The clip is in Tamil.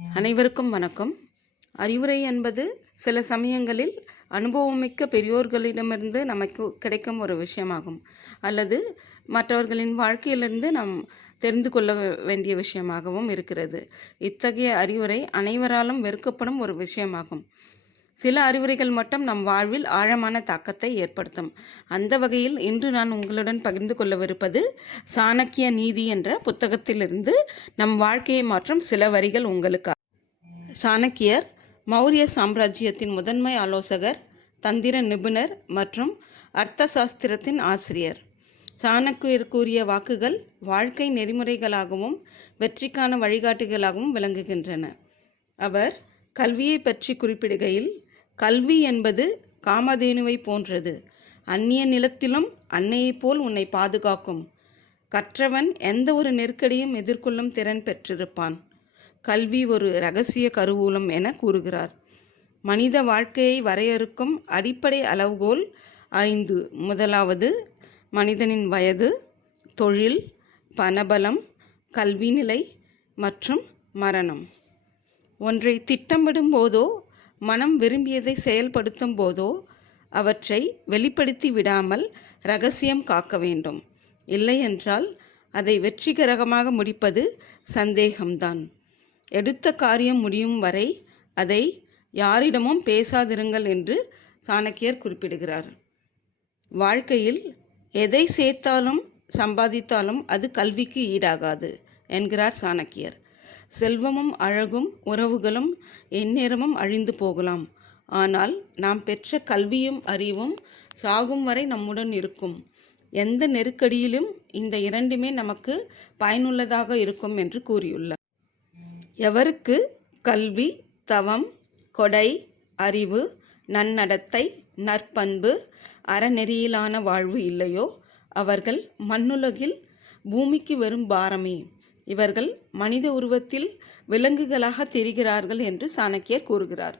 அனைவருக்கும் வணக்கம். அறிவுரை என்பது சில சமயங்களில் அனுபவமிக்க பெரியோர்களிடமிருந்து நமக்கு கிடைக்கும் ஒரு விஷயமாகும், அல்லது மற்றவர்களின் வாழ்க்கையிலிருந்து நாம் தெரிந்து கொள்ள வேண்டிய விஷயமாகவும் இருக்கிறது. இத்தகைய அறிவுரை அனைவராலும் வெறுக்கப்படும் ஒரு விஷயமாகும். சில அறிவுரைகள் மட்டும் நம் வாழ்வில் ஆழமான தாக்கத்தை ஏற்படுத்தும். அந்த வகையில் இன்று நான் உங்களுடன் பகிர்ந்து கொள்ளவிருப்பது சாணக்கிய நீதி என்ற புத்தகத்திலிருந்து நம் வாழ்க்கையை மாற்றும் சில வரிகள் உங்களுக்கு. சாணக்கியர் மௌரிய சாம்ராஜ்யத்தின் முதன்மை ஆலோசகர், தந்திர நிபுணர் மற்றும் அர்த்த சாஸ்திரத்தின் ஆசிரியர். சாணக்கியர் கூறிய வாக்குகள் வாழ்க்கை நெறிமுறைகளாகவும் வெற்றிக்கான வழிகாட்டிகளாகவும் விளங்குகின்றன. அவர் கல்வியை பற்றி குறிப்பிடுகையில், கல்வி என்பது காமதேனுவை போன்றது. அந்நிய நிலத்திலும் அன்னையைப் போல் உன்னை பாதுகாக்கும். கற்றவன் எந்த ஒரு நெருக்கடியும் எதிர்கொள்ளும் திறன் பெற்றிருப்பான். கல்வி ஒரு இரகசிய கருவூலம் என கூறுகிறார். மனித வாழ்க்கையை வரையறுக்கும் அடிப்படை அளவுகோல் 5. முதலாவது, மனிதனின் வயது, தொழில், பணபலம், கல்வி நிலை மற்றும் மரணம். ஒன்றை திட்டமிடும் போதோ மனம் விரும்பியதை செயல்படுத்தும் போதோ அவற்றை வெளிப்படுத்தி விடாமல் இரகசியம் காக்க வேண்டும். இல்லையென்றால் அதை வெற்றிகரமாக முடிப்பது சந்தேகம்தான். எடுத்த காரியம் முடியும் வரை அதை யாரிடமும் பேசாதிருங்கள் என்று சாணக்கியர் குறிப்பிடுகிறார். வாழ்க்கையில் எதை சேர்த்தாலும் சம்பாதித்தாலும் அது கல்விக்கு ஈடாகாது என்கிறார் சாணக்கியர். செல்வமும் அழகும் உறவுகளும் எந்நேரமும் அழிந்து போகலாம். ஆனால் நாம் பெற்ற கல்வியும் அறிவும் சாகும் வரை நம்முடன் இருக்கும். எந்த நெருக்கடியிலும் இந்த இரண்டுமே நமக்கு பயனுள்ளதாக இருக்கும் என்று கூறியுள்ளார். எவருக்கு கல்வி, தவம், கொடை, அறிவு, நன்னடத்தை, நற்பண்பு, அறநெறியிலான வாழ்வு இல்லையோ அவர்கள் மண்ணுலகில் பூமிக்கு வரும் பாரமே. இவர்கள் மனித உருவத்தில் விலங்குகளாக தெரிகிறார்கள் என்று சாணக்கியர் கூறுகிறார்.